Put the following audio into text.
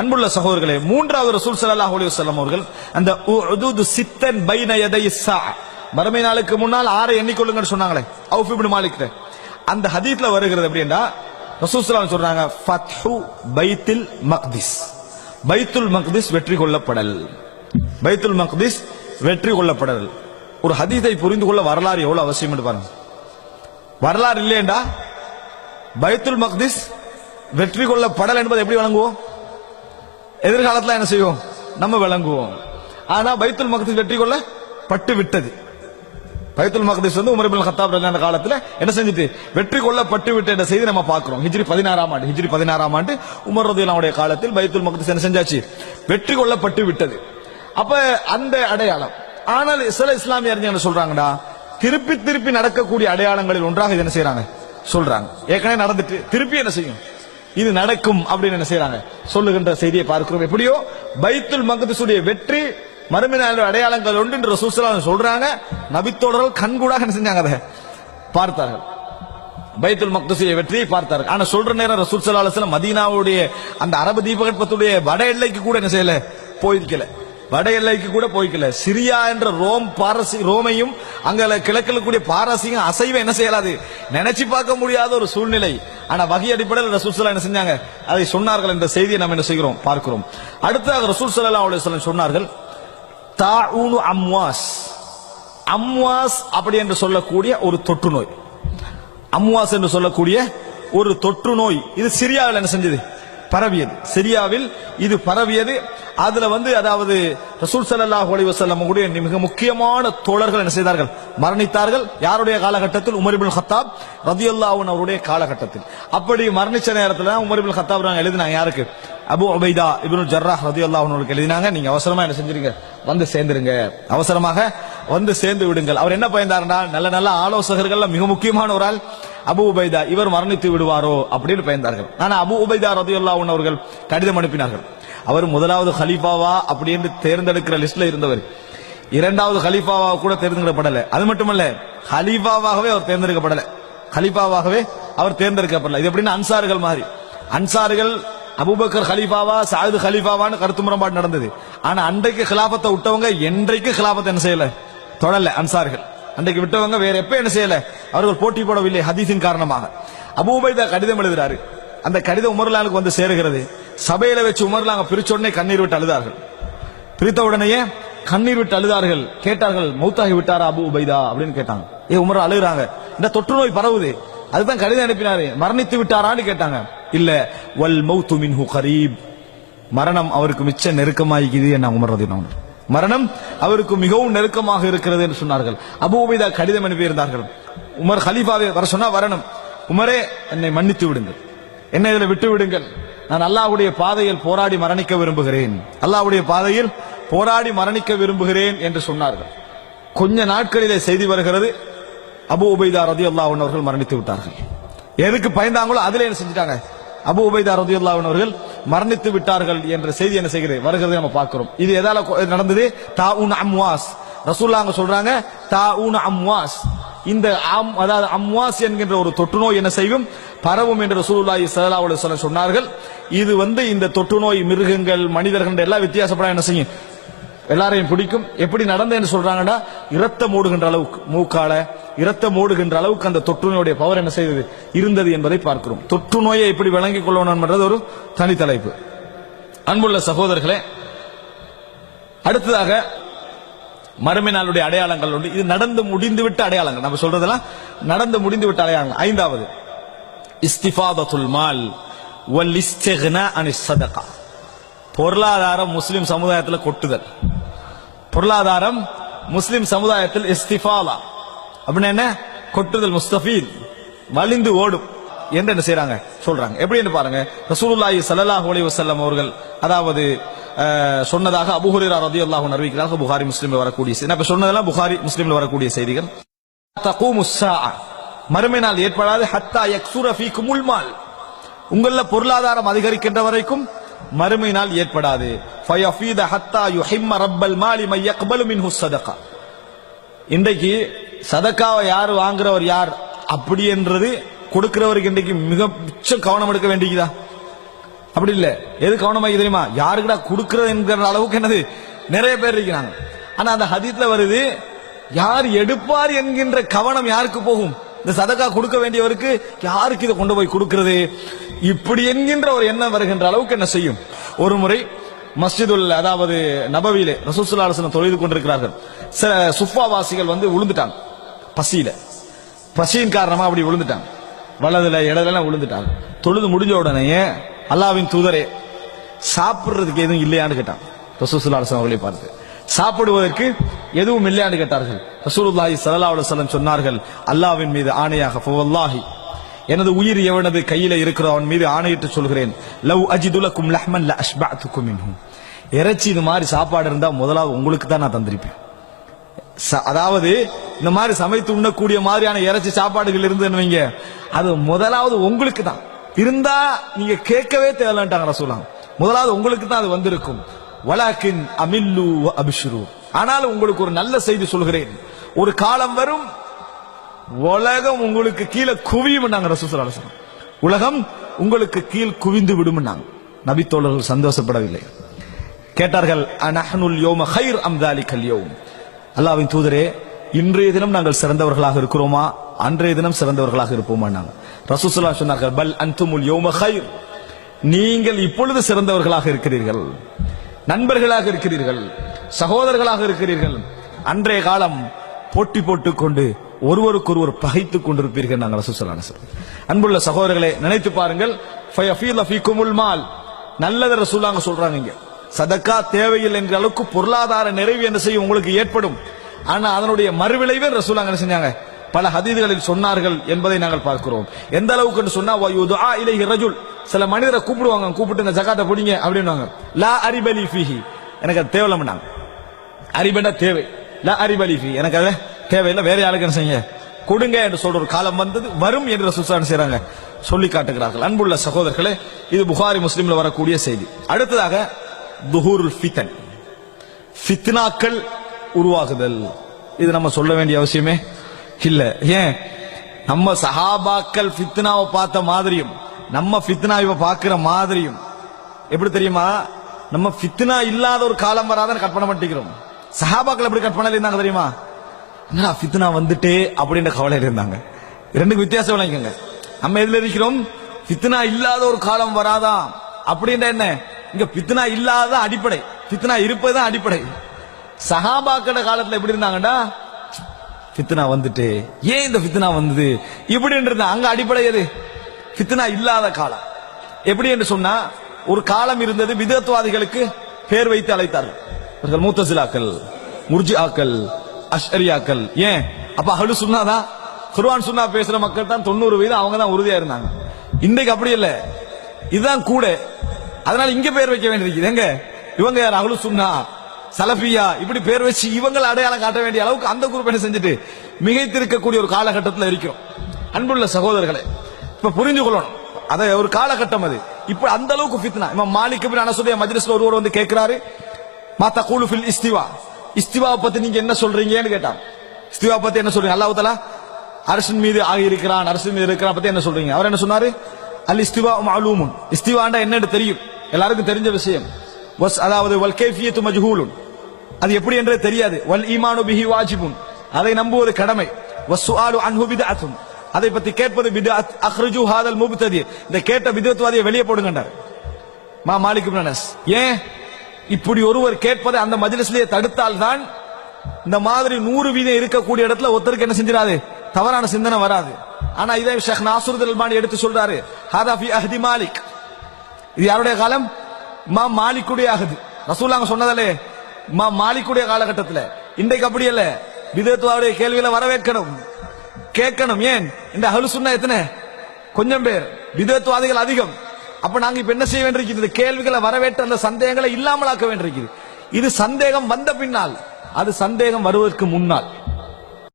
அன்புள்ள சகோதரர்களே மூன்றாவது ரசூல் சல்லாஹ் அலி வல்லம் அவர்கள் அந்த உதுது சித்தன் பைன எதை சா மறுமை நாளுக்கு முன்னால் ஆறை எண்ணிக்கொள்ளுங்கன்னு சொன்னாங்களே அவுஃப் இப்னு மாலிக் அந்த ஹதீத்ல வருகிறது அப்படின்னா ரசூல் ஸல்லல்லாஹு சொல்றாங்க ஃபத்ஹு பைத்துல் மக்திஸ் பைத்துல் மக்திஸ் வெற்றி கொள்ளப்படல். பைத்துல் மக்திஸ் வெற்றி கொள்ளப்படல். ஒரு ஹதீதை புரிந்து கொள்ள வரலாறு எவ்வளவு அவசியம் என்று பாருங்க. வரலாறு இல்லையேண்டா? பைத்துல் மக்திஸ் வெற்றி கொள்ளப்படல் என்பதை எப்படி வழங்குவோம்? எதிர்காலத்துல என்ன செய்வோம்? நம்ம விளங்குவோம். ஆனா பைத்துல் மகதீஸ் வெற்றி கொள்ள பட்டு விட்டது. பைத்துல் மகதீஸ் வந்து உமர் இப்னு கத்தாப் ரலியல்லாஹு காலத்துல என்ன செஞ்சுட்டு வெற்றி கொள்ளப்பட்டு விட்ட என்ற செய்தி நம்ம பார்க்குறோம். ஹிஜ்ரி பதினாறாம் ஆண்டு ஹிஜ்ரி பதினாறாம் ஆண்டு உமர் ரதியல்லாவுடைய காலத்தில் பைத்துல் மகதீஸ் என்ன செஞ்சாச்சு? வெற்றி கொள்ளப்பட்டு விட்டது. அப்ப அந்த அடையாளம். ஆனால் சில இஸ்லாமிய அறிஞர்கள் சொல்றாங்கடா திருப்பி திருப்பி நடக்கக்கூடிய அடையாளங்களில் ஒன்றாக இது என்ன செய்யறாங்க சொல்றாங்க. ஏற்கனவே நடந்துட்டு திருப்பி என்ன செய்யும்? இது நடக்கும் அப்படின்னு என்ன செய்யறாங்க சொல்லுகின்ற செய்தியை பார்க்கிறோம். எப்படியோ பைத்துல் மக்திசுடைய வெற்றி மறுமையினால அடையாளங்கள் உண்டு என்று ரசூலுல்லாஹி சொல்றாங்க. நபித்தோழர்கள் கண்கூடாக என்ன செஞ்சாங்க அதை? பார்த்தார்கள். பைத்துல் மக்தசுடைய வெற்றியை பார்த்தார்கள். ஆனா சொல்ற நேரம் ரசூல் ஸல்லல்லாஹு அலைஹி மதீனாவுடைய அந்த அரபு தீபகற்பத்துடைய வட எல்லைக்கு கூட என்ன செய்யல? போயிருக்கல. வட எல்லைக்கு கூட போய்க்கல. சிரியா என்ற ரோம் பாரசி ரோமையும் அங்க கிழக்கில் கூடிய பாரசீகம் அசைவை என்ன செய்யலாது? நினைச்சு பார்க்க முடியாத ஒரு சூழ்நிலை. ஆனா வகை அடிப்படையில் ரசூல் என்ன செஞ்சாங்க? அதை சொன்னார்கள் என்ற செய்தியை நம்ம என்ன செய்கிறோம்? பார்க்கிறோம். அடுத்ததாக ரசூல் ஸல்லல்லாஹு அலைஹி சொன்னார்கள் தாஊனு அம்வாஸ். அம்வாஸ் அப்படி என்று சொல்லக்கூடிய ஒரு தொற்று நோய். அம்வாஸ் என்று சொல்லக்கூடிய ஒரு தொற்று நோய். இது சிரியாவில் என்ன செஞ்சது? பரவியது. சிரியாவில் இது பரவியது. அதுல வந்து அதாவது ரசூல் சல்லாஹ் அலைஹி வசல்லம் உடைய மிக முக்கியமான தோழர்கள் என்ன செய்தார்கள்? மரணித்தார்கள். யாருடைய காலகட்டத்தில்? உமரிபுல் ஹத்தாப் கத்தாப் ரதியல்லாஹு அவருடைய காலகட்டத்தில். அப்படி மரணிச்ச நேரத்தில் உமரிபுல் ஹத்தாப் நாங்கள் கத்தாப் எழுதினாங்க. யாருக்கு? அபு உபைதா இப்னு ஜர்ராஹ் ரதியல்லாஹு அன்ஹுக்கு எழுதினாங்க. நீங்க அவசரமா என்ன செஞ்சிருங்க? வந்து சேர்ந்துருங்க. அவசரமாக வந்து சேர்ந்து விடுங்கள். அவர் என்ன பயந்தாருன்னா நல்ல நல்ல ஆலோசகர்கள்ல மிக முக்கியமான ஒரு ஆள் அபு உபைதா. இவர் மரணித்து விடுவாரோ அப்படின்னு பயந்தார்கள். ஆனா அபு உபைதா ரதி அன்ஹு அவர்கள் கடிதம் அனுப்பினார்கள். அவர் முதலாவது ஹலீஃபாவா அப்படி என்று தேர்ந்தெடுக்கிற லிஸ்ட்ல இருந்தவர். இரண்டாவது ஹலீஃபாவா கூட தேர்ந்தெடுக்கப்படல. அது மட்டுமல்ல ஹலீஃபாவாகவே அவர் தேர்ந்தெடுக்கப்படல. ஹலீஃபாவாகவே அவர் தேர்ந்தெடுக்கப்படல. இது எப்படின்னா அன்சார்கள் மாதிரி. அன்சார்கள் அபூபக்கர் ஹலீஃபாவா சாயுது ஹலீஃபாவான்னு கருத்து முரண்பாடு நடந்தது. ஆனா அன்றைக்கு கிலாபத்தை விட்டவங்க என்றைக்கு கிலாபத்தை என்ன செய்யல? தொடல அன்சார்கள். அன்றைக்கு விட்டவங்க வேற எப்ப என்ன செய்யல? அவர்கள் போட்டி போடவில்லை ஹதீஸின் காரணமாக. அபூபைதா கடிதம் எழுதுறாரு. அந்த கடிதம் உமர்லானுக்கு வந்து சேருகிறது. சபையில வச்சு உமர்லாங்க பிரிச்ச உடனே கண்ணீர் விட்டு அழுதார்கள். பிரித்த உடனேயே கண்ணீர் விட்டு அழுதார்கள். கேட்டார்கள் மௌத்தாகி விட்டாரா அபு உபைதா? அப்படின்னு கேட்டாங்க. ஏ உமர் அழுகுறாங்க. இந்த தொற்று நோய் பரவுது. அதுதான் கடிதம் அனுப்பினாரு. மரணித்து விட்டாரான்னு கேட்டாங்க. இல்ல. வல் மௌத்து மின்ஹு கரீப். மரணம் அவருக்கு மிச்ச நெருக்கமாகிக்குது என்ன உமர் ரதினான் மரணம் அவருக்கு மிகவும் நெருக்கமாக இருக்கிறது என்று சொன்னார்கள். அபு உபைதா கடிதம் அனுப்பியிருந்தார்கள். உமர் ஹலீஃபாவை வர சொன்னா வரணும். உமரே என்னை மன்னித்து விடுங்கள். என்னை இதுல விட்டு விடுங்கள்? நான் அல்லாஹ்வுடைய பாதையில் போராடி மரணிக்க விரும்புகிறேன். அல்லாஹ்வுடைய பாதையில் போராடி மரணிக்க விரும்புகிறேன் என்று சொன்னார்கள். கொஞ்ச நாட்களிலே செய்தி வருகிறது. அபு உபைதா ரதி அவர்கள் மரணித்து விட்டார்கள். எதுக்கு பயந்தாங்களோ அதுல என்ன செஞ்சிட்டாங்க? அபு உபைதா ரதி அவர்கள் மரணித்து விட்டார்கள் என்ற செய்தி என்ன செய்கிறது? வருகிறது நம்ம பார்க்கிறோம். இது எதால கொ- நடந்தது? உன் அம்வாஸ். ரசூல்லாங்க சொல்றாங்க உன் அம்வாஸ். இந்த அம் அதாவது அம்வாஸ் என்கின்ற ஒரு தொற்று நோய் என்ன செய்யும்? பரவும் என்று ரசூலுல்லாஹி ஸல்லல்லாஹு அலைஹி வஸல்லம் சொன்னார்கள். இது வந்து இந்த தொற்று நோய் மிருகங்கள் மனிதர்கள் எல்லாம் வித்தியாசப்பட என்ன செய்யும்? எல்லாரையும் பிடிக்கும். எப்படி நடந்தேன்னு சொல்றாங்கன்னா இரத்தம் ஓடுகின்ற அளவுக்கு மூக்கால இரத்தம் ஓடுகின்ற அளவுக்கு அந்த தொற்று நோயுடைய பவர் என்ன செய்தது? இருந்தது என்பதை பார்க்கிறோம். தொற்று நோயை எப்படி விளங்கிக் கொள்ளணும் என்றது ஒரு தனி தலைப்பு அன்புள்ள சகோதரர்களே அடுத்ததாக மறுமை நாளுடைய அடையாளங்கள் உண்டு. இது நடந்து முடிந்து விட்ட அடையாளங்கள். நம்ம சொல்றதெல்லாம் நடந்து முடிந்து விட்ட அடையாளங்கள். ஐந்தாவது இஸ்திஃபாதத்துல் மால் வல் இஸ்திக்னா அனி சதகா. பொருளாதாரம் முஸ்லிம் சமுதாயத்தில் கொட்டுதல். பொருளாதாரம் முஸ்லிம் சமுதாயத்தில் இஸ்திஃபாலா. அப்படின்னு என்ன? கொட்டுதல் முஸ்தபீல் வலிந்து ஓடும். என்று என்ன செய்யறாங்க சொல்றாங்க. எப்படின்னு பாருங்க. ரசூலுல்லாஹி ஸல்லல்லாஹு அலைஹி வஸல்லம் அவர்கள் அதாவது சொன்னதாக அபூ ஹுரைரா ரலியல்லாஹு அன்ஹு அறிவிக்கிறார்கள். புகாரி முஸ்லிம்ல வரக்கூடிய செய்தி நான் இப்ப சொன்னதெல்லாம் புகாரி முஸ்லிம்ல வரக்கூடிய செய்திகள். தகூமு ஸாஅ. மறுமை நாள் ஏற்படாது. ஹத்தா யக்ஸுர ஃபீக்குமுல் மால். உங்கள பொருளாதாரம் அதிகரிக்கின்ற வரைக்கும் மறுமை நாள் ஏற்படாது. ஃபயஃபீத ஹத்தா யுஹிம்ம ரப்பல் மாலி மை யக்பலு மின்ஹு ஸதகா. இன்றைக்கு சதக்காவை யார் வாங்குறவர் யார்? அப்படி என்றது கொடுக்கிறவருக்கு இன்றைக்கு மிக மிச்ச கவனம் எடுக்க வேண்டியதா அப்படி இல்ல. எது கவனமாக தெரியுமா? யாருக்குடா கொடுக்கிறது என்கிற அளவுக்கு என்னது? நிறைய பேர் இருக்கிறாங்க. ஆனா அந்த ஹதீத்ல வருது யார் எடுப்பார் என்கின்ற கவனம் யாருக்கு போகும்? இந்த சதக்கா கொடுக்க வேண்டியவருக்கு யாருக்கு இதை கொண்டு போய் கொடுக்கிறது? இப்படி என்கின்ற ஒரு எண்ணம் வருகின்ற அளவுக்கு என்ன செய்யும்? ஒரு முறை மஸ்ஜிதுல் அதாவது நபவியிலே ரசூசுல்லாசனம் தொழுது கொண்டிருக்கிறார்கள். சில சுஃபாவாசிகள் வந்து விழுந்துட்டாங்க பசியில. பசியின் காரணமா அப்படி விழுந்துட்டாங்க வலதுல இடதுல விழுந்துட்டாங்க தொழுது முடிஞ்ச உடனே அல்லாவின் தூதரே சாப்பிடுறதுக்கு எதுவும் இல்லையான்னு கேட்டான். ரசூசுல்லாசனம் அவர்களை பார்த்து சாப்பிடுவதற்கு எதுவும் இல்லையான்னு கேட்டார்கள். ரசூலுல்லாஹி ஸல்லல்லாஹு அலுவலம் சொன்னார்கள் அல்லாஹ்வின் மீது ஆணையாக ஃபவல்லாஹி எனது உயிர் எவனது கையில இருக்கிறோ அவன் மீது ஆணையிட்டு சொல்கிறேன். லவ் அஜிதுலக்கும் லஹ்மன் ல அஷ்பஅத்துக்கும் மின்ஹு இறைச்சி இது மாதிரி சாப்பாடு இருந்தா முதலாவது உங்களுக்கு தான் நான் தந்திருப்பேன். அதாவது இந்த மாதிரி சமைத்து உண்ணக்கூடிய மாதிரியான இறைச்சி சாப்பாடுகள் இருந்துன்னு வைங்க. அது முதலாவது உங்களுக்கு தான். இருந்தா நீங்க கேட்கவே தேவையில்லைன்ட்டாங்க ரசூலாம் முதலாவது உங்களுக்கு தான் அது வந்திருக்கும். வலாக்கின் அமில்லு அபிஷ்ரு. ஆனால் உங்களுக்கு ஒரு நல்ல செய்தி சொல்கிறேன். ஒரு காலம் வரும் உலகம் உங்களுக்கு கீழே குவியும் நாங்க ரசூசல் உலகம் உங்களுக்கு கீழ் குவிந்து விடும் நபித்தோழர்கள் சந்தோஷப்படவில்லை. கேட்டார்கள் அனஹனுல் யோம ஹைர் அம்தாலி கல்யோம் அல்லாவின் தூதரே இன்றைய தினம் நாங்கள் சிறந்தவர்களாக இருக்கிறோமா? அன்றைய தினம் சிறந்தவர்களாக இருப்போமா நாங்கள்? ரசூசுல்லா சொன்னார்கள் பல் அன்துமுல் யோம ஹைர் நீங்கள் இப்பொழுது சிறந்தவர்களாக இருக்கிறீர்கள் நண்பர்களாக இருக்கிறீர்கள் சகோதரர்களாக இருக்கிறீர்கள். அன்றைய காலம் போட்டி போட்டுக் கொண்டு ஒருவருக்கொருவர் பகைத்துக் கொண்டிருப்பீர்கள் நாங்கள் ரசூசலான அன்புள்ள சகோதரர்களை நினைத்து பாருங்கள் ஃபயஃபீல நல்லது ரசூலாங்க சொல்றாங்க இங்க. சதக்கா தேவையில்லை என்ற அளவுக்கு பொருளாதார நிறைவு என்ன செய்யும் உங்களுக்கு ஏற்படும். ஆனா அதனுடைய மறுவிளைவே ரசூலாங்க என்ன செஞ்சாங்க. பல ஹதீதுகளில் சொன்னார்கள் என்பதை நாங்கள் பார்க்கிறோம். எந்த அளவுக்கு சொன்னா வயுதுஆ ரஜுல். சில மனிதரை கூப்பிடுவாங்க கூப்பிட்டு இந்த ஜகாத்தை பிடிங்க அப்படின்னுவாங்க. லா அரிபலி ஃபீஹி. எனக்கு அது தேவையில்லாம அரிபண்டா தேவை. லா அரிபலி ஃபி எனக்கு அது தேவையில்லை. வேற யாருக்கு என்ன செய்யுங்க? கொடுங்க என்று சொல்ற ஒரு காலம் வந்தது. வரும் என்று சுசான் செய்யறாங்க சொல்லி காட்டுகிறார்கள். அன்புள்ள சகோதரர்களே இது புகாரி முஸ்லீம்ல வரக்கூடிய செய்தி. அடுத்ததாக துஹூருல் ஃபிதன் ஃபித்னாக்கள் உருவாகுதல். இது நம்ம சொல்ல வேண்டிய அவசியமே இல்ல. ஏன்? நம்ம சஹாபாக்கள் ஃபித்னாவை பார்த்த மாதிரியும் நம்ம ஃபித்னாவை பார்க்கிற மாதிரியும் எப்படி தெரியுமா? நம்ம ஃபித்னா இல்லாத ஒரு காலம் வராதன்னு கற்பனை பண்ணிக்கிறோம். சஹாபாக்கள் எப்படி கற்பனை இருந்தாங்க தெரியுமா? என்னடா ஃபித்னா வந்துட்டே அப்படின்ற கவலையில் இருந்தாங்க. ரெண்டுக்கு வித்தியாசம் விளங்கிக்கங்க. நம்ம எதுல இருக்கிறோம்? ஃபித்னா இல்லாத ஒரு காலம் வராதா அப்படின்ற என்ன? இங்க பித்னா இல்லாத அடிப்படை. பித்னா இருப்பதுதான் அடிப்படை. சஹாபாக்கட காலத்துல எப்படி இருந்தாங்கடா? பித்னா வந்துட்டு ஏன் இந்த பித்னா வந்தது? இப்படின்றது அங்க அடிப்படை எது? பித்னா இல்லாத காலம். எப்படி என்று சொன்னா ஒரு காலம் இருந்தது விதத்துவாதிகளுக்கு பேர் வைத்து அழைத்தார்கள். இவர்கள் மூத்தசிலாக்கள் முர்ஜியாக்கள் அஷ்அரியாக்கள். ஏன்? அப்ப அஹ்லு சுன்னாதான் குர்வான் சுன்னா பேசுற மக்கள் தான் தொண்ணூறு வயது அவங்க தான் உறுதியா இருந்தாங்க. இன்றைக்கு அப்படி இல்லை. இதுதான் கூட. அதனால இங்க பேர் வைக்க வேண்டியது எங்க? இவங்க யார்? அஹ்லு சுன்னா. சலஃபியா. இப்படி பேர் வச்சு இவங்களை அடையாளம் காட்ட வேண்டிய அளவுக்கு அந்த குரூப் என்ன செஞ்சுட்டு மிகைத்திருக்கக்கூடிய ஒரு காலகட்டத்தில் இருக்கிறோம். அன்புள்ள சகோதரர்களே இப்ப புரிந்து கொள்ளணும். அதை ஒரு காலகட்டம் அது. இப்ப அந்த அளவுக்கு ஃபித்னா இவன் மாலிக் இப்னு அனசுடைய மஜ்லிஸ்ல ஒருவர் வந்து கேட்கிறாரு மாத்தா கூலு ஃபில் இஸ்திவா? இஸ்திவா பத்தி நீங்க என்ன சொல்றீங்கன்னு கேட்டான். இஸ்திவா பத்தி என்ன சொல்றீங்க? அல்லாஹ் தஆலா அரசின் மீது ஆகி இருக்கிறான் அரசின் மீது இருக்கிறான் பத்தி என்ன சொல்றீங்க? அவர் என்ன சொன்னாரு? அல் இஸ்திவா மாலூமுன் இஸ்திவாண்டா என்னன்னு தெரியும். எல்லாருக்கும் தெரிஞ்ச விஷயம். வஸ் அதாவது வல் கேஃபியத்து மஜ்ஹூலுன். அது எப்படி என்றே தெரியாது. வல் ஈமானு பிஹி வாஜிபுன். அதை நம்புவது கடமை. வஸ் சுஆலு அன்ஹு பித்அத்துன். அதை பத்தி கேட்பது பித்அத். அக்ரிஜு ஹாதல் முப்ததி. இந்த கேட்ட பித்அத்வாதியை வெளியே போடுங்கன்றார். மா மாலிக் இப்னு அனஸ். ஏன்? இப்படி ஒருவர் கேட்பதை அந்த மஜ்லிஸ்லயே தடுத்தால் தான் இந்த மாதிரி நூறு வீதம் இருக்கக்கூடிய இடத்துல ஒருத்தருக்கு என்ன செஞ்சிடாது? தவறான சிந்தனை வராது. ஆனா இதே ஷேக் நாசருத் அல்பானி எடுத்து சொல்றாரு. ஹாதா ஃபி அஹ்தி மாலிக். இது யாருடைய காலம்? மா மாலிக்குடைய ஆகுது. ரசூலாங்க சொன்னதாலே மா மாலிக்குடைய காலகட்டத்தில். இன்றைக்கு அப்படி இல்ல விதத்துவாவுடைய கேள்வியில வரவேற்கணும். கேட்கணும். ஏன்? இந்த அஹ்லு சொன்ன எத்தனை? கொஞ்சம் பேர். விதத்துவாதிகள் அதிகம். அப்ப நாங்க இப்ப என்ன செய்ய வேண்டியிருக்கிறது? இந்த கேள்விகளை வரவேற்ற அந்த சந்தேகங்களை இல்லாமலாக்க வேண்டியிருக்கிறது. இது சந்தேகம் வந்த பின்னால் அது சந்தேகம் வருவதற்கு முன்னால்.